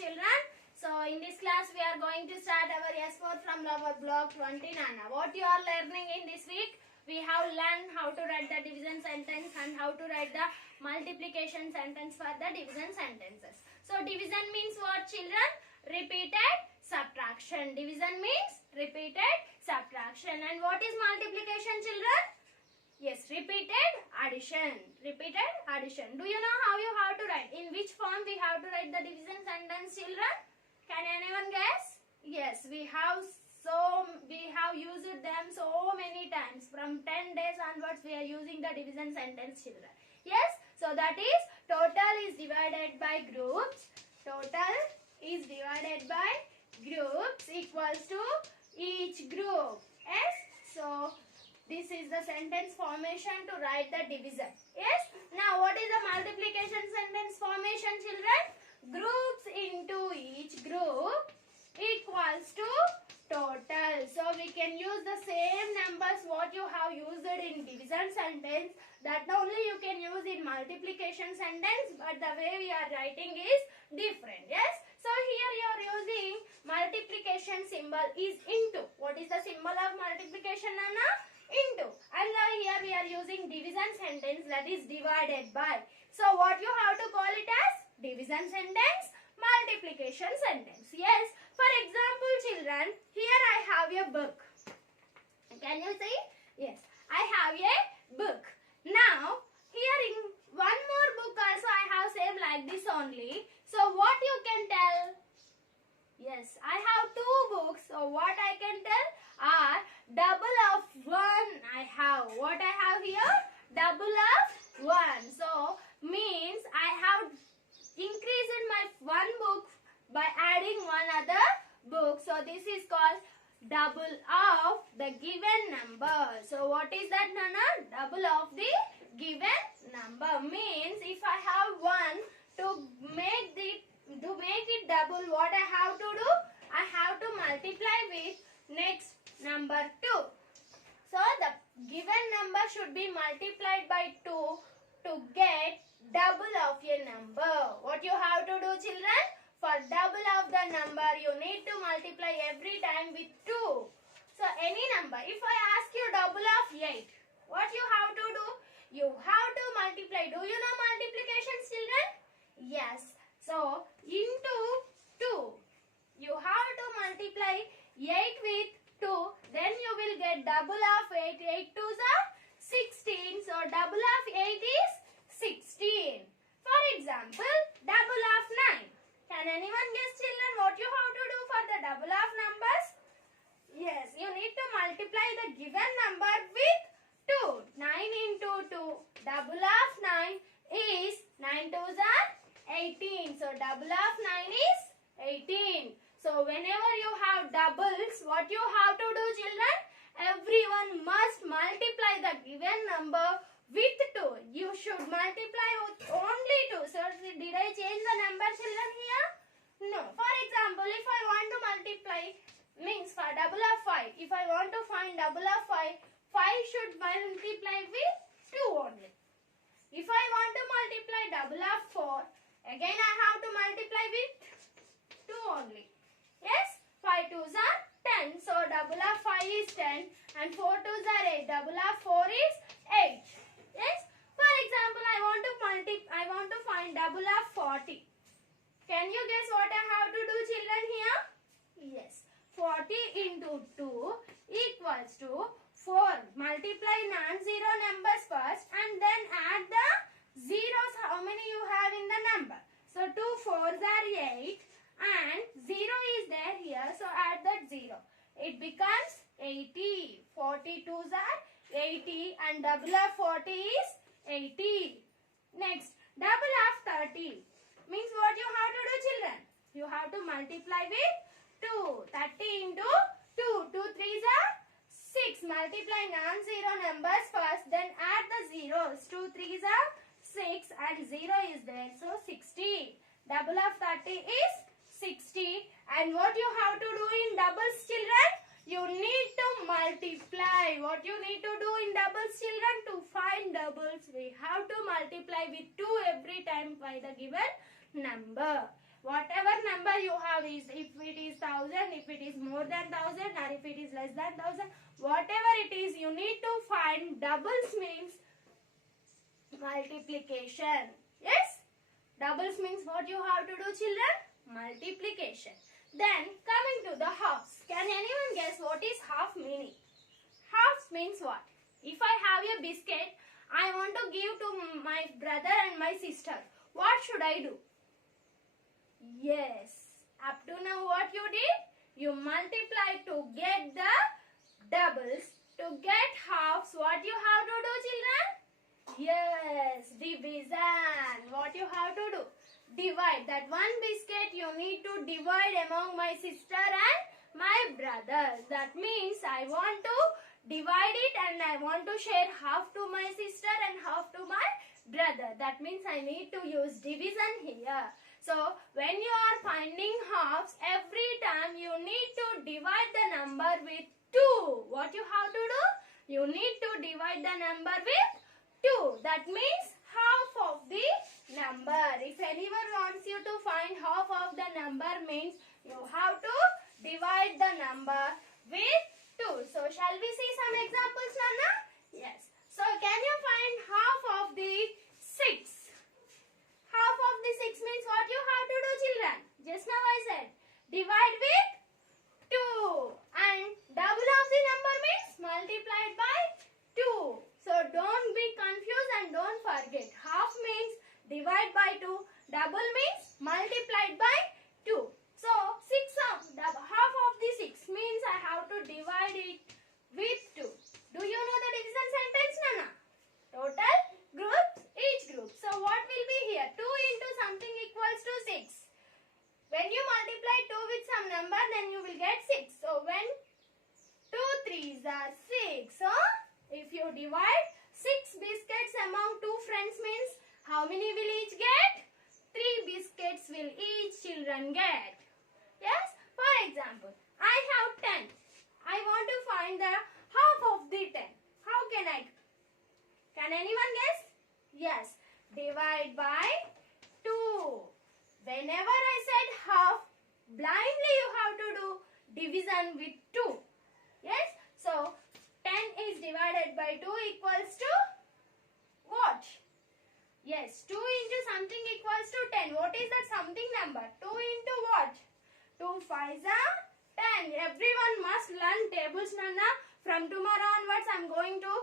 children. So in this class we are going to start our S4 from our block 20 Nana. What you are learning in this week? We have learned how to write the division sentence and how to write the multiplication sentence for the division sentences. So division means what, children? Repeated subtraction. Division means repeated subtraction. And what is multiplication, children? Yes, repeated addition. Repeated addition. Do you know how you have to write? In which form we have to write the division sentence, children? Can anyone guess? Yes, we have used them so many times. From 10 days onwards we are using the division sentence, children. Yes, so that is total is divided by groups. Total is divided by groups equals to each group. Yes, so this is the sentence formation to write the division. Yes, now what is the multiplication sentence formation, children? Groups into each group equals to total. So we can use the same numbers what you have used in division sentence, that only you can use in multiplication sentence, but the way we are writing is different. Yes, so here you are using multiplication symbol is into. What is the symbol of multiplication, Nana? Into. And here we are using division sentence, that is divided by. So what you have to call it as? Division sentence, multiplication sentence. Yes, for example, children, here I have a book. Can you see? Yes, I have a book. Now here in one more book also I have same like this only. So what you can tell? Yes, I have two books. So what I can tell are double of one I have. What I have here? Double of one. So means I have increased my one book by adding one other book. So this is called double of the given number. So what is that, Nana? Double of the given number means if I have one, to make it double, what I have to do? I have to multiply with next number 2. So the given number should be multiplied by 2 to get double of a number. What you have to do, children? For double of the number, you need to multiply every time with 2. So any number, if I ask you double of 8, what you have to do? You have to multiply. Do you know multiplication, children? Yes. So into 2, you have to multiply 8 with 2. Then you will get double of 8. 8 2s are 16. So double of 8 is 16. For example, double of 9. Can anyone guess, children, what you have to do for the double of numbers? Yes, you need to multiply the given number with 2. 9 into 2. Double of 9 is 9 2s are 18. So double of 9 is 18. So whenever you have doubles, what you have to do, children? Everyone must multiply the given number with 2. You should multiply with only 2. So did I change the number, children, here? No. For example, if I want to multiply, means for double of 5. If I want to find double of 5, 5 should multiply with 2 only. If I want to multiply double of 4, again I have to multiply with 2 only. Yes, 5 2s are 10. So double of 5 is 10 and 4 2s are 8. Double of 4 is 8. Yes. For example, I want to find double of 40. Can you guess what I have to do, children, here? Yes. 40 into 2 equals to 4. Multiply non-zero numbers first and then add the zeros. How many you have in the number? So 2 4s are 8 and 0 is there here. So add that 0. It becomes 80. 42s are 80 and double of 40 is 80. Next, double of 30 means what you have to do, children? You have to multiply with 2. 30 into 2. 2 3s are 6. Multiply non-zero numbers first, then add the zeros. 2 3s are 6 and 0 is there. So 60. Double of 30 is 60. And what you have to do in doubles, children? You need to multiply. What you need to do in doubles, children? To find doubles, we have to multiply with 2 every time by the given number. Whatever number you have is, if it is 1000, if it is more than 1000, or if it is less than 1000, whatever it is, you need to find doubles means multiplication. Yes? Doubles means what you have to do, children? Multiplication. Then coming to the halves. Can anyone guess what is half meaning? Halves means what? If I have a biscuit, I want to give to my brother and my sister. What should I do? Yes. Up to now what you did? You multiply to get the doubles. To get halves, what you have to do, children? Yes, division. What you have to do? Divide. That one biscuit you need to divide among my sister and my brother. That means I want to divide it and I want to share half to my sister and half to my brother. That means I need to use division here. So when you are finding halves, every time you need to divide the number with 2. What you have to do? You need to divide the number with 2. That means half of the number. If anyone wants you to find half of the number means you have to divide the number with 2. So shall we see some examples, Nana? Yes. So can you find half of the 6? Half of the 6 means what you have to do, children? Just now I said divide with 2. And double of the number means multiplied by 2. So don't be confused and don't forget. Half means divide by 2. Double means multiplied by 2. So half of the 6 means I have to divide it with 2. Do you know the division sentence, Nana? Total groups, each group. So what will be here? 2 into something equals to 6. When you multiply 2 with some number, then you will get 6. So when 2 3s are 6. So if you divide 6 biscuits among 2 friends means how many will each get? 3 biscuits will each children get. Yes? For example, I have 10. I want to find the half of the 10. How can I? Can anyone guess? Yes. Divide by 2. Whenever I said half, blindly you have to do division with 2. Yes? So 10 is divided by 2 equals to what? Yes, 2 into something equals to 10. What is that something number? 2 into what? 2 5s are 10. Everyone must learn tables, Nana. From tomorrow onwards, I am going to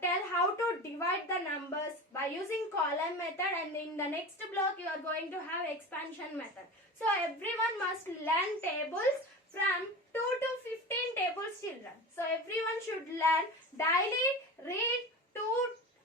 tell how to divide the numbers by using column method, and in the next block you are going to have expansion method. So everyone must learn tables from 2 to 15 tables, children. So everyone should learn daily read 2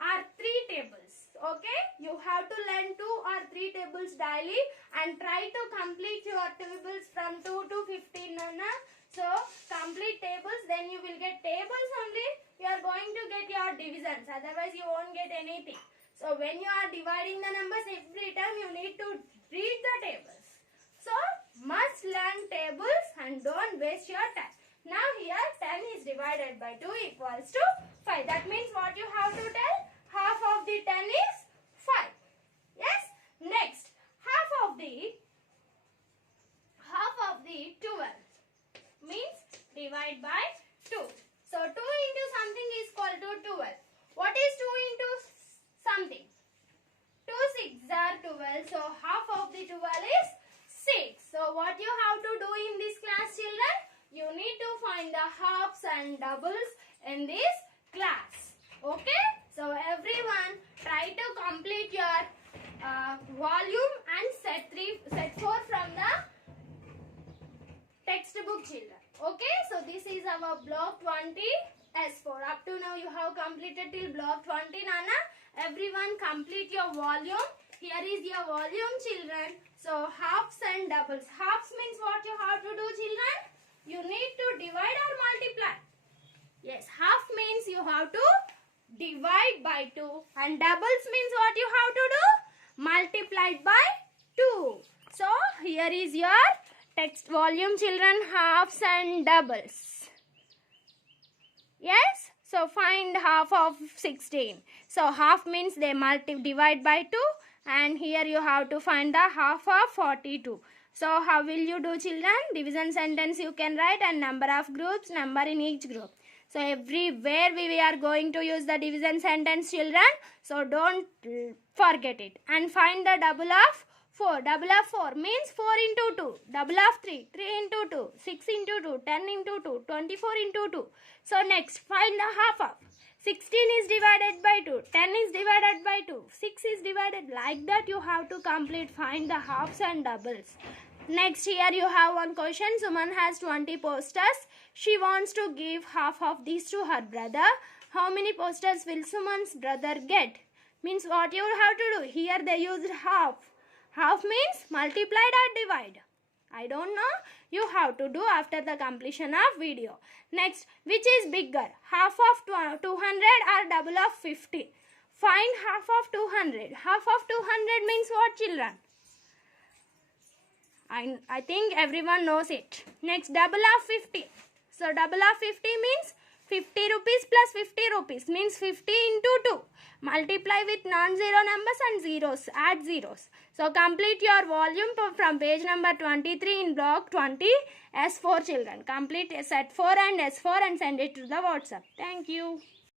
or 3 tables. Okay, you have to learn 2 or 3 tables daily and try to complete your tables from 2 to 15, Nana. So complete tables, then you will get tables only. You are going to get your divisions, otherwise you won't get anything. So when you are dividing the numbers, every time you need to read the tables. So must learn tables and don't waste your time. Now here 10 is divided by 2 equals to 5. That means what you have to tell? Half of the 10 is 5. Yes? Next, half of the 12 means divide by 2. So 2 into something is equal to 12. What is 2 into something? 2 6s are 12. So half of the 12 is 6. So what you have to do in this class, children? You need to find the halves and doubles in this class. Okay? So everyone try to complete your volume and set 4 from the textbook, children. Okay? So this is our block 20 S4. Up to now you have completed till block 20, Nana. Everyone complete your volume. Here is your volume, children. So halves and doubles. Halves means what you have to do, children? You need to divide or multiply. Yes, half means you have to divide by 2, and doubles means what you have to do? Multiplied by 2. So here is your text volume, children, halves and doubles. Yes, so find half of 16. So half means they divide by 2 and here you have to find the half of 42. So how will you do, children? Division sentence you can write and number of groups, number in each group. So everywhere we are going to use the division sentence, children. So don't forget it. And find the double of 4. Double of 4 means 4 into 2. Double of 3, 3 into 2, 6 into 2, 10 into 2, 24 into 2. So next, find the half of. 16 is divided by 2, 10 is divided by 2, 6 is divided. Like that you have to complete, find the halves and doubles. Next, here you have one question. Suman has 20 posters. She wants to give half of these to her brother. How many posters will Suman's brother get? Means what you have to do? Here they used half. Half means multiplied or divide. I don't know. You have to do after the completion of video. Next, which is bigger? Half of 200 or double of 50? Find half of 200. Half of 200 means what, children? I think everyone knows it. Next, double of 50. So double of 50 means 50 rupees plus 50 rupees means 50 into 2. Multiply with non-zero numbers and zeros. Add zeros. So complete your volume from page number 23 in block 20 S4, children. Complete set 4 and S4 and send it to the WhatsApp. Thank you.